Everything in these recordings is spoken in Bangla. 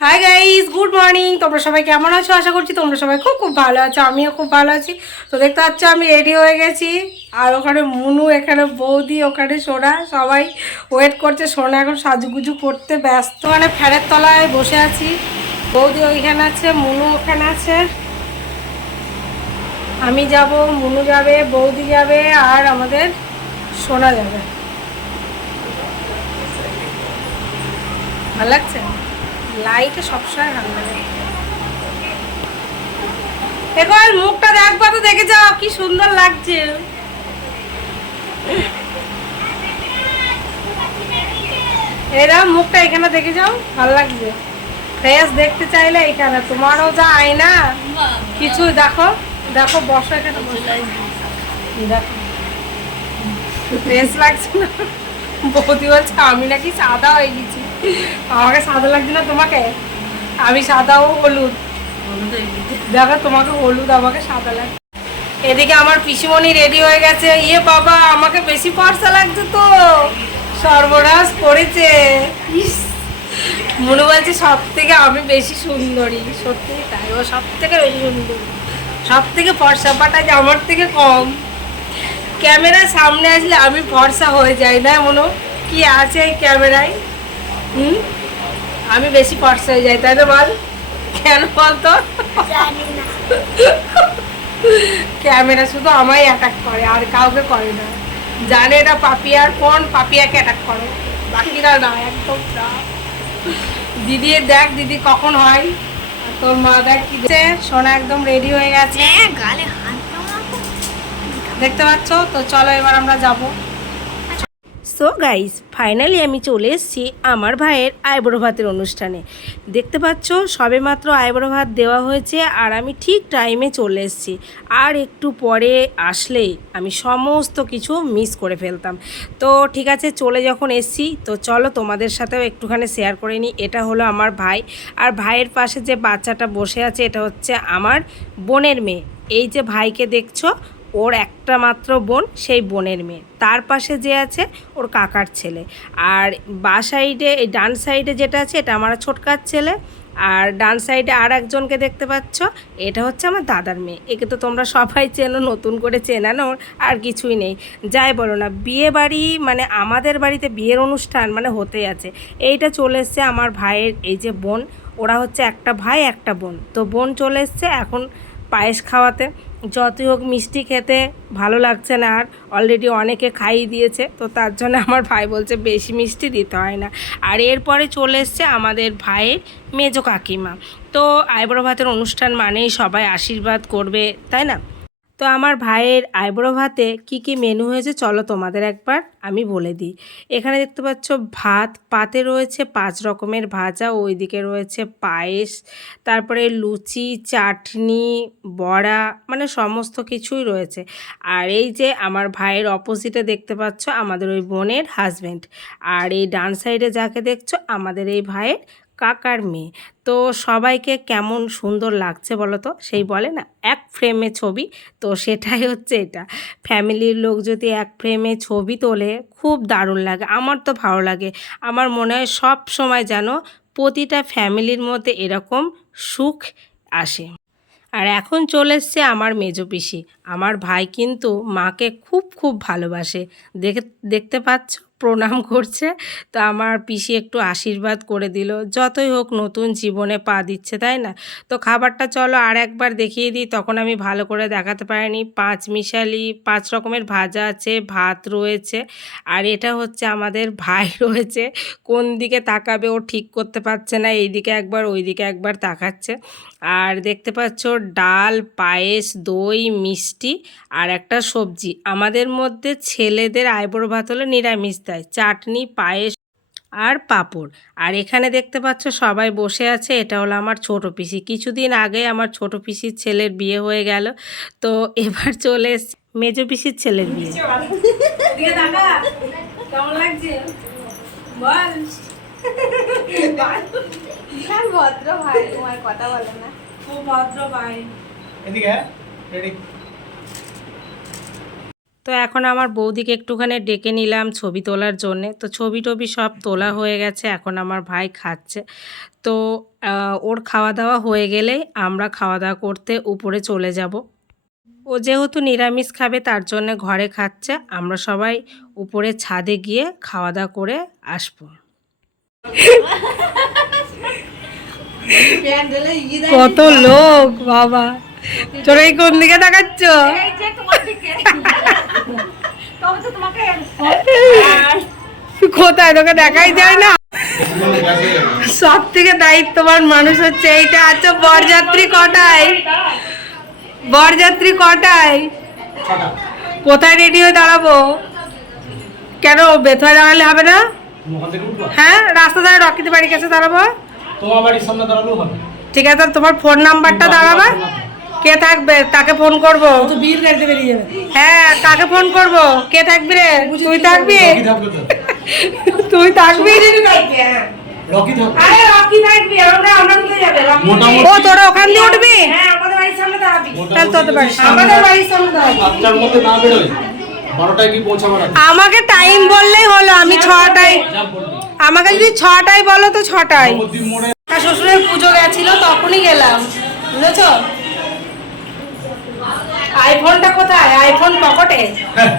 হাই গাইস গুড মর্নিং তোমরা সবাই কেমন আছো? আশা করছি তোমরা সবাই খুব খুব ভালো আছো, আমিও খুব ভালো আছি। তো দেখতে পাচ্ছ আমি রেডি হয়ে গেছি। আর ওখানে মুনু, এখানে বৌদি, ওখানে সোনা, সবাই ওয়েট করছে। সোনা এখন সাজুগুজু করতে ব্যস্ত। মানে ফ্যানের তলায় বসে আছি। বৌদি ওইখানে আছে, মুনু ওখানে আছে। আমি যাব, মুনু যাবে, বৌদি যাবে, আর আমাদের সোনা যাবে। ভালো লাগছে? লাইটে সবসময় ভালো লাগে এখন মুখটা দেখবা তো দেখে যাও কি সুন্দর লাগছে। এরা মুখটা এখানে দেখে যাও ভালো লাগছে। ফ্রেশ দেখতে চাইলে এখানে। তোমারও যা আয়না কিছু দেখো। দেখো, বসো এখানে। দেখো। ফ্রেশ লাগছে না? বৌদি বলছে, আমি নাকি সাদা হয়ে গেছি। আমাকে সাদা লাগছে না তোমাকে? আমি সাদা ও হলুদ। দেখো, তোমাকে হলুদ, আমাকে সাদা লাগছে। এদিকে আমার পিসিমণি রেডি হয়ে গেছে। ইয়ে বাবা, আমাকে বেশি ফর্সা লাগছে তো। সর্বনাশ করেছে। মনে বলছে সব থেকে আমি বেশি সুন্দরী। সত্যি তাই, ও সব থেকে বেশি সুন্দরী। সব থেকে ফর্সা পাটা যে আমার থেকে কম। ক্যামেরার সামনে আসলে আমি ফর্সা হয়ে যাই, না মনে? কি আছে ক্যামেরায়? হুম? আমি বেশি ফর্সা হয়ে যাই। তাই তো বল কেন বলতো ক্যামেরা শুধু আমায় অ্যাটাক করে আর কাউকে করে না। জানে এটা পাপিয়ার ফোন পাপিয়াকে অ্যাটাক করে? বাকিরা না একদম না। দিদি দেখ দিদি কখন হয় তোর মা দেখ কি সোনা একদম রেডি হয়ে গেছে। দেওয়া দেখতে পাচ্ছ? তো চলো এবার আমরা যাব। সো গাইস ফাইনালি আমি চলে এসেছি আমার ভাইয়ের আইবুড়ো ভাতের অনুষ্ঠানে। দেখতে পাচ্ছ সবে মাত্র আইবুড়ো ভাত দেওয়া হয়েছে আর আমি ঠিক টাইমে চলে এসেছি। আর একটু পরে আসলেই আমি সমস্ত কিছু মিস করে ফেলতাম। তো ঠিক আছে, চলে যখন এসেছি, তো চলো তোমাদের সাথেও একটুখানি শেয়ার করে নিই। এটা হলো আমার ভাই। আর ভাইয়ের পাশে যে বাচ্চাটা বসে আছে, এটা হচ্ছে আমার বোনের মেয়ে। এই যে ভাইকে দেখছ ওর একটা মাত্র বোন, সেই বোনের মেয়ে। তার পাশে যে আছে ওর কাকার ছেলে। আর বা সাইডে, এই ডান সাইডে যেটা আছে, এটা আমার ছোটকার ছেলে। আর ডান সাইডে আর একজনকে দেখতে পাচ্ছ, এটা হচ্ছে আমার দাদার মেয়ে। একে তো তোমরা সবাই চেনো, নতুন করে চেনানোর আর কিছুই নেই। যাই বলো না, বিয়ে বাড়ি মানে আমাদের বাড়িতে বিয়ের অনুষ্ঠান মানে হতেই আছে। এইটা চলে এসছে আমার ভাইয়ের, এই যে বোন, ওরা হচ্ছে একটা ভাই, একটা বোন। তো বোন চলে এসছে এখন পায়েস খাওয়াতে। যতই হোক মিষ্টি খেতে ভালো লাগছে না আর অলরেডি অনেকে খাইয়ে দিয়েছে, তো তার জন্য আমার ভাই বলছে বেশি মিষ্টি দিতে হয় না। আর এরপরে চলে এসছে আমাদের ভাইয়ের মেজো কাকিমা। তো আইবুড়ো ভাতের অনুষ্ঠান মানেই সবাই আশীর্বাদ করবে, তাই না? তো আমার ভাইয়ের আইব্রো ভাতে কি কি মেনু হয়েছে চলো তোমাদের একবার আমি বলে দিই। এখানে দেখতে পাচ্ছ ভাত, পাতে রয়েছে পাঁচ রকমের ভাজা, ওইদিকে রয়েছে পায়েস, তারপরে লুচি, চাটনি, বড়া মানে সমস্ত কিছুই রয়েছে। আর এই যে আমার ভাইয়ের অপোজিটে দেখতে পাচ্ছ আমাদের ওই বোনের হাজব্যান্ড আর এই ডান সাইডে যাকে দেখছ আমাদের এই ভাইয়ের কাকার মেয়ে। তো সবাইকে কেমন সুন্দর লাগছে বলো তো সেই বলে না, এক ফ্রেমে ছবি। তো সেটাই হচ্ছে এটা। ফ্যামিলির লোক যদি এক ফ্রেমে ছবি তোলে, খুব দারুণ লাগে। আমার তো ভালো লাগে। আমার মনে হয় সব সময় যেন প্রতিটা ফ্যামিলির মধ্যে এরকম সুখ আসে। আর এখন চলে এসছে আমার মেজো পিসি। আমার ভাই কিন্তু মাকে খুব খুব ভালোবাসে। দেখে, দেখতে পাচ্ছ? প্রণাম করছে। তো আমার পিসি একটু আশীর্বাদ করে দিল। যতই হোক নতুন জীবনে পা দিচ্ছে, তাই না? তো খাবারটা চলো আর একবার দেখিয়ে দিই। তখন আমি ভালো করে দেখাতে পারিনি। পাঁচ মিশালি, পাঁচ রকমের ভাজা আছে, ভাত রয়েছে। আর এটা হচ্ছে আমাদের ভাই রয়েছে। কোন দিকে তাকাবে ও ঠিক করতে পারছে না। এইদিকে একবার, ওইদিকে একবার তাকাচ্ছে। আর দেখতে পাচ্ছ ডাল, পায়েস, দই, মিষ্টি আর একটা সবজি। আমাদের মধ্যে ছেলেদের আইবুড়ো ভাত হলে নিরামিষ। দেয় চাটনি পায়েস আর পাঁপড়। আর এখানে দেখতে পাচ্ছ সবাই বসে আছে এটা হলো আমার ছোট পিসি। কিছুদিন আগে আমার ছোট পিসির ছেলের বিয়ে হয়ে গেল তো এবার চলে এসছে মেজো পিসির ছেলের বিয়ে। কেমন লাগছে? বল। ভদ্র ভাই তোমার কথা বলে না। খুব ভদ্র ভাই। এদিকে রেডি তো এখন আমার বৌদিকে একটুখানি ডেকে নিলাম ছবি তোলার জন্যে। তো ছবি টবি সব তোলা হয়ে গেছে এখন আমার ভাই খাচ্ছে। তো ওর খাওয়া দাওয়া হয়ে গেলেই আমরা খাওয়া দাওয়া করতে উপরে চলে যাব। ও যেহেতু নিরামিষ খাবে তার জন্য ঘরে খাচ্ছে। আমরা সবাই উপরে ছাদে গিয়ে খাওয়া দাওয়া করে আসব। কত লোক বাবা। তোরা এই কোন দিকে দেখাচ্ছ এই যে তোমার দিকে। তবে তো তোমাকে কোথায়? তোকে দেখাই যায় না। সব থেকে দায়িত্ববান মানুষ হচ্ছে এইটা। আচ্ছা বরযাত্রী কটায়? বরযাত্রী কটায়? কোথায় রেডি হয়ে দাঁড়াবো? কেন বেথয় দাঁড়ালে হবে না? হ্যাঁ রাস্তা ধারে রকিতে বাড়ির কাছে দাঁড়াবো? তোমার বাড়ির সামনে দাঁড়ালেও হবে। ঠিক আছে তোমার ফোন নাম্বারটা দাঁড়াবা। কে থাকবে? তাকে ফোন করব? তো বীর গাড়িতে বেরিয়ে যাবে। হ্যাঁ কাকে ফোন করব? কে থাকবি রে? তুই থাকবি? তুই থাকবি? রকি থাকবে। আরে রকি থাকবি আমরা আমরা কোথায় যাবে রকি মোটামুটি- ও তোরা ওখান দিয়ে উঠবি? হ্যাঁ আমাকে টাইম বললেই হলো আমি ছটায় আমাকে যদি ছটায় বলো তো ছটায়। শ্বশুরের পুজো গেছিল তখনই গেলাম বুঝেছ? আইফোনটা কোথায়? আইফোন পকেটে? হ্যাঁ।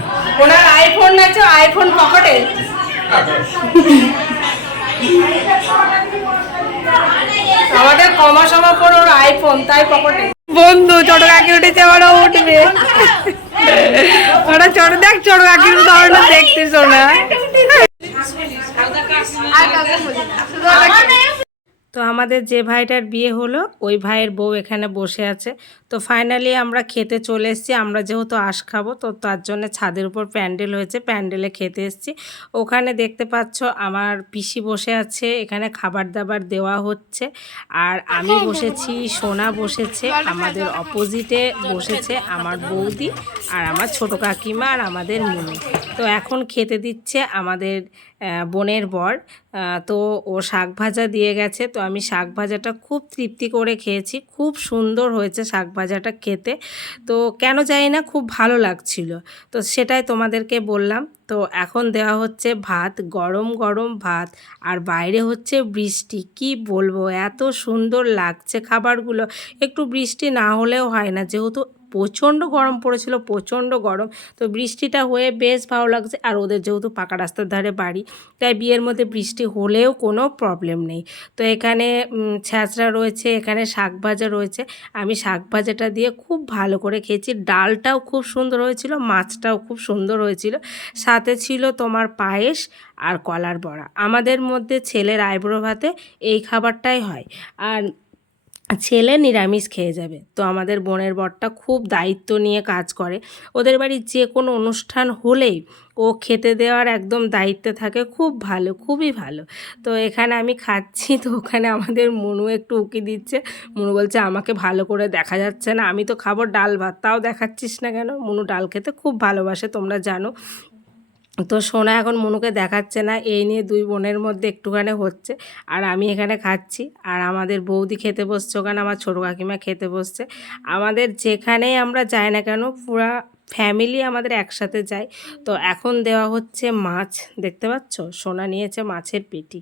ওনার আইফোন আছে আইফোন পকেটে? আমাদের কমা সমা পর ওর আইফোন তাই পকেটে। বন্ধু ছোট কাকি উঠেছে ওরা উঠবে। ওরা ছোট দেখ ছোট কাকির ধরনের দেখতে শোনা আর কাউকে না। শুধু তো আমাদের যে ভাইটার বিয়ে হলো, ওই ভাইয়ের বউ এখানে বসে আছে। তো ফাইনালি আমরা খেতে চলে এসেছি। আমরা যেহেতু আশ খাব, তো তার জন্য ছাদের উপর প্যান্ডেল হয়েছে। প্যান্ডেলে খেতে এসেছি। ওখানে দেখতে পাচ্ছ আমার পিসি বসে আছে। এখানে খাবার দাবার দেওয়া হচ্ছে। আর আমি বসেছি, সোনা বসেছে, আমাদের অপোজিটে বসেছে আমার বৌদি আর আমার ছোট কাকিমা আর আমাদের মুনু। তো এখন খেতে দিচ্ছে আমাদের বোনের বর। তো ও শাক ভাজা দিয়ে গেছে। তো আমি শাক ভাজাটা খুব তৃপ্তি করে খেয়েছি। খুব সুন্দর হয়েছে শাক ভাজাটা খেতে। তো কেন জানি না, খুব ভালো লাগছিল। তো সেটাই তোমাদেরকে বললাম। তো এখন দেওয়া হচ্ছে ভাত, গরম গরম ভাত। আর বাইরে হচ্ছে বৃষ্টি। কি বলব, এত সুন্দর লাগছে খাবারগুলো। একটু বৃষ্টি না হলেও হয় না। যেহেতু প্রচণ্ড গরম পড়েছিল, প্রচণ্ড গরম। তো বৃষ্টিটা হয়ে বেশ ভালো লাগছে। আর ওদের যেহেতু পাকা রাস্তার ধারে বাড়ি, তাই বিয়ের মধ্যে বৃষ্টি হলেও কোনো প্রবলেম নেই। তো এখানে ছ্যাঁচড়া রয়েছে, এখানে শাক ভাজা রয়েছে। আমি শাক ভাজাটা দিয়ে খুব ভালো করে খেয়েছি। ডালটাও খুব সুন্দর হয়েছিল, মাছটাও খুব সুন্দর হয়েছিল। সাথে ছিল তোমার পায়েস আর কলার বড়া। আমাদের মধ্যে ছেলের আইব্রো ভাতে এই খাবারটাই হয়। আর ছেলে নিরামিষ খেয়ে যাবে। তো আমাদের বোনের বরটা খুব দায়িত্ব নিয়ে কাজ করে। ওদের বাড়ির যে কোনো অনুষ্ঠান হলেই ও খেতে দেওয়ার একদম দায়িত্বে থাকে। খুব ভালো, খুবই ভালো। তো এখানে আমি খাচ্ছি, তো ওখানে আমাদের মনু একটু উকি দিচ্ছে। মনু বলছে, আমাকে ভালো করে দেখা যাচ্ছে না। আমি তো খাব ডাল ভাত। তাও দেখাচ্ছিস না কেন? মনু ডাল খেতে খুব ভালোবাসে, তোমরা জানো। তো সোনা এখন মনুকে দেখাচ্ছে না, এই নিয়ে দুই বোনের মধ্যে একটুখানি হচ্ছে। আর আমি এখানে খাচ্ছি। আর আমাদের বৌদি খেতে বসছে ওখানে, আমার ছোটো কাকিমা খেতে বসছে। আমাদের যেখানেই আমরা যাই না কেন, পুরা ফ্যামিলি আমাদের একসাথে যায়। তো এখন দেওয়া হচ্ছে মাছ, দেখতে পাচ্ছ? সোনা নিয়েছে মাছের পেটি।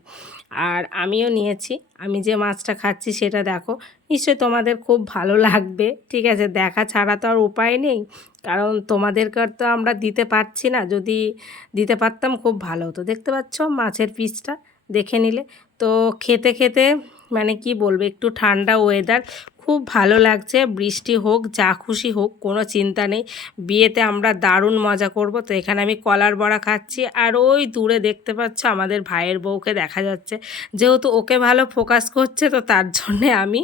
আর আমিও নিয়েছি। আমি যে মাছটা খাচ্ছি সেটা দেখো, নিশ্চয়ই তোমাদের খুব ভালো লাগবে, ঠিক আছে? দেখা ছাড়া তো আর উপায় নেই, কারণ তোমাদেরকে তো আমরা দিতে পারছি না। যদি দিতে পারতাম খুব ভালো হতো। দেখতে পাচ্ছ মাছের পিসটা দেখে নিলে। তো খেতে খেতে মানে কি বলব, একটু ঠান্ডা ওয়েদার খুব ভালো লাগছে, বৃষ্টি হোক, যা খুশি হোক, কোনো চিন্তা নেই। বিয়েতে আমরা দারুণ মজা করব। তো এখানে আমি কলার বড়া খাচ্ছি। আর ওই দূরে দেখতে পাচ্ছ আমাদের ভাইয়ের বউকে দেখা যাচ্ছে। যেহেতু ওকে ভালো ফোকাস করছে, তো তার জন্যে আমি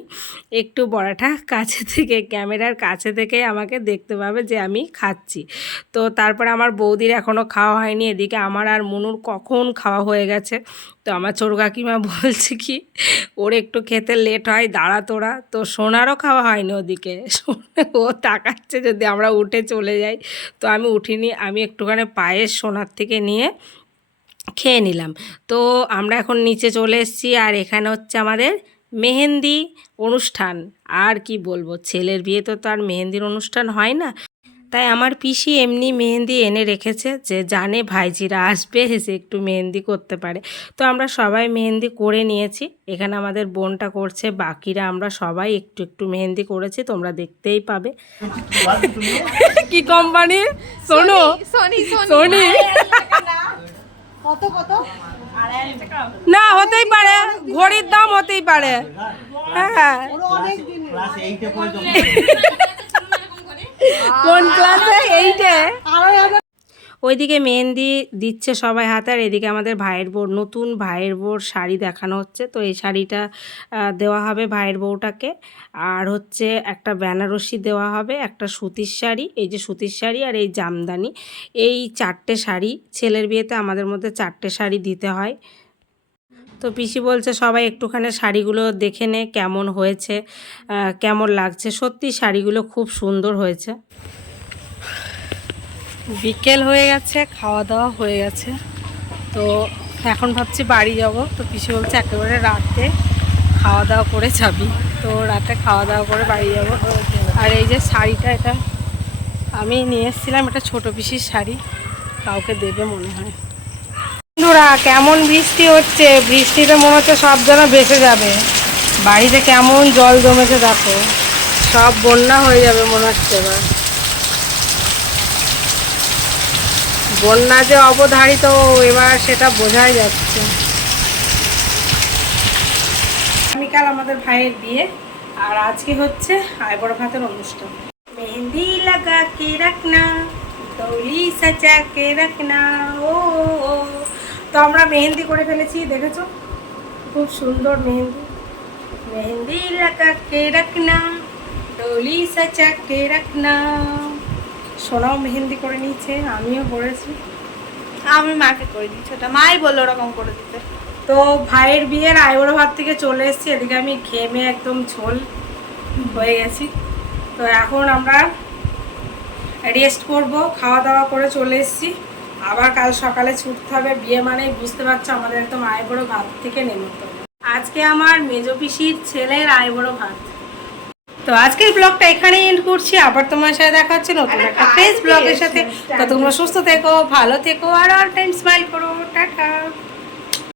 একটু বড়াটা কাছে থেকে, ক্যামেরার কাছে থেকে আমাকে দেখতে পাবে যে আমি খাচ্ছি। তো তারপরে আমার বৌদির এখনও খাওয়া হয়নি। এদিকে আমার আর মনুর কখন খাওয়া হয়ে গেছে? তো আমার ছোট কাকিমা বলছে কি, ওর একটু খেতে লেট হয়, দাঁড়া তোরা। তো সোনারও খাওয়া হয়নি ওদিকে। ও তাকাচ্ছে যদি আমরা উঠে চলে যাই। তো আমি উঠিনি, আমি একটুখানি পায়ের সোনার থেকে নিয়ে খেয়ে নিলাম। তো আমরা এখন নিচে চলে এসেছি আর এখানে হচ্ছে আমাদের মেহেন্দি অনুষ্ঠান। আর কি বলব, ছেলের বিয়ে তো তার মেহেন্দির অনুষ্ঠান হয় না। তাই আমার পিসি এমনি মেহেন্দি এনে রেখেছে যে জানে ভাইজিরা আসবে এসে একটু মেহেন্দি করতে পারে। তো আমরা সবাই মেহেন্দি করে নিয়েছি। এখানে আমাদের বোনটা করছে বাকিরা আমরা সবাই একটু একটু মেহেন্দি করেছি তোমরা দেখতেই পাবে। কি কোম্পানি? শোনো সোনি সোনি সোনি। কত কত? না হতেই পারে। ঘড়ির দাম হতেই পারে। হ্যাঁ অনেক দিন কোন ক্লাসে? এইটে? ওইদিকে মেহেন্দি দিচ্ছে সবাই হাতে, আর এদিকে আমাদের ভাইয়ের বউ, নতুন ভাইয়ের বউর শাড়ি দেখানো হচ্ছে। তো এই শাড়িটা দেওয়া হবে ভাইয়ের বউটাকে। আর হচ্ছে একটা বেনারসি দেওয়া হবে, একটা সুতির শাড়ি। এই যে সুতির শাড়ি আর এই জামদানি। এই চারটে শাড়ি, ছেলের বিয়েতে আমাদের মধ্যে চারটে শাড়ি দিতে হয়। তো পিসি বলছে সবাই একটুখানি শাড়িগুলো দেখে নে কেমন হয়েছে কেমন লাগছে। সত্যি শাড়িগুলো খুব সুন্দর হয়েছে। বিকেল হয়ে গেছে, খাওয়া দাওয়া হয়ে গেছে। তো এখন ভাবছি বাড়ি যাব। তো পিসি বলছে একেবারে রাতে খাওয়া দাওয়া করে যাবি। তো রাতে খাওয়া দাওয়া করে বাড়ি যাব। আর এই যে শাড়িটা এটা আমি নিয়ে এসেছিলাম, এটা ছোটো পিসির শাড়ি। কাউকে দেবে মনে হয়। বন্ধুরা, কেমন বৃষ্টি হচ্ছে? বৃষ্টিতে মনে হচ্ছে সব যেন ভেসে যাবে। বাড়িতে কেমন জল জমেছে দেখো। সব বন্যা হয়ে যাবে মনে হচ্ছে এবার। বন্যা যে অবধারিত, এবার সেটা বোঝাই যাচ্ছে। আগামীকাল আমাদের ভাইয়ের বিয়ে, আর আজকে হচ্ছে আইবড় ভাতের অনুষ্ঠান। মেহেন্দি লাগা কে রাখনা, দৌলি সাজা কে রাখনা ও। আমরা মেহেন্দি করে ফেলেছি দেখেছ? খুব সুন্দর মেহেন্দি। মেহেন্দি লাগা কে রাখনা ডোলি সাজা কে রাখনা। সোনাও মেহেন্দি করে নিয়েছে আমিও করেছি। আমি মাকে করে দিচ্ছি ওটা মাই বলল ওরকম করে দিতে। তো ভাইয়ের বিয়ের আইবুড়ো ভাত থেকে চলে এসেছি এদিকে আমি ঘেমে একদম ঝোল হয়ে গেছি। তো এখন আমরা রেস্ট করব খাওয়া দাওয়া করে চলে এসেছি। আবার কাল সকালে ছুটতে হবে বিয়ে মানেই বুঝতে পারছ আমাদের একদম আইবুড়ো ভাত থেকে নেমন্তন্ন আজকে আমার মেজো পিসির ছেলের আইবুড়ো ভাত। তো আজকের ব্লগটা এখানে এন্ড করছি আবার তোমার সাথে দেখা হচ্ছে নতুন একটা ফ্রেশ ব্লগের সাথে। তো তোমরা সুস্থ থেকো ভালো থেকো আর অল টাইম স্মাইল করো। টাটা।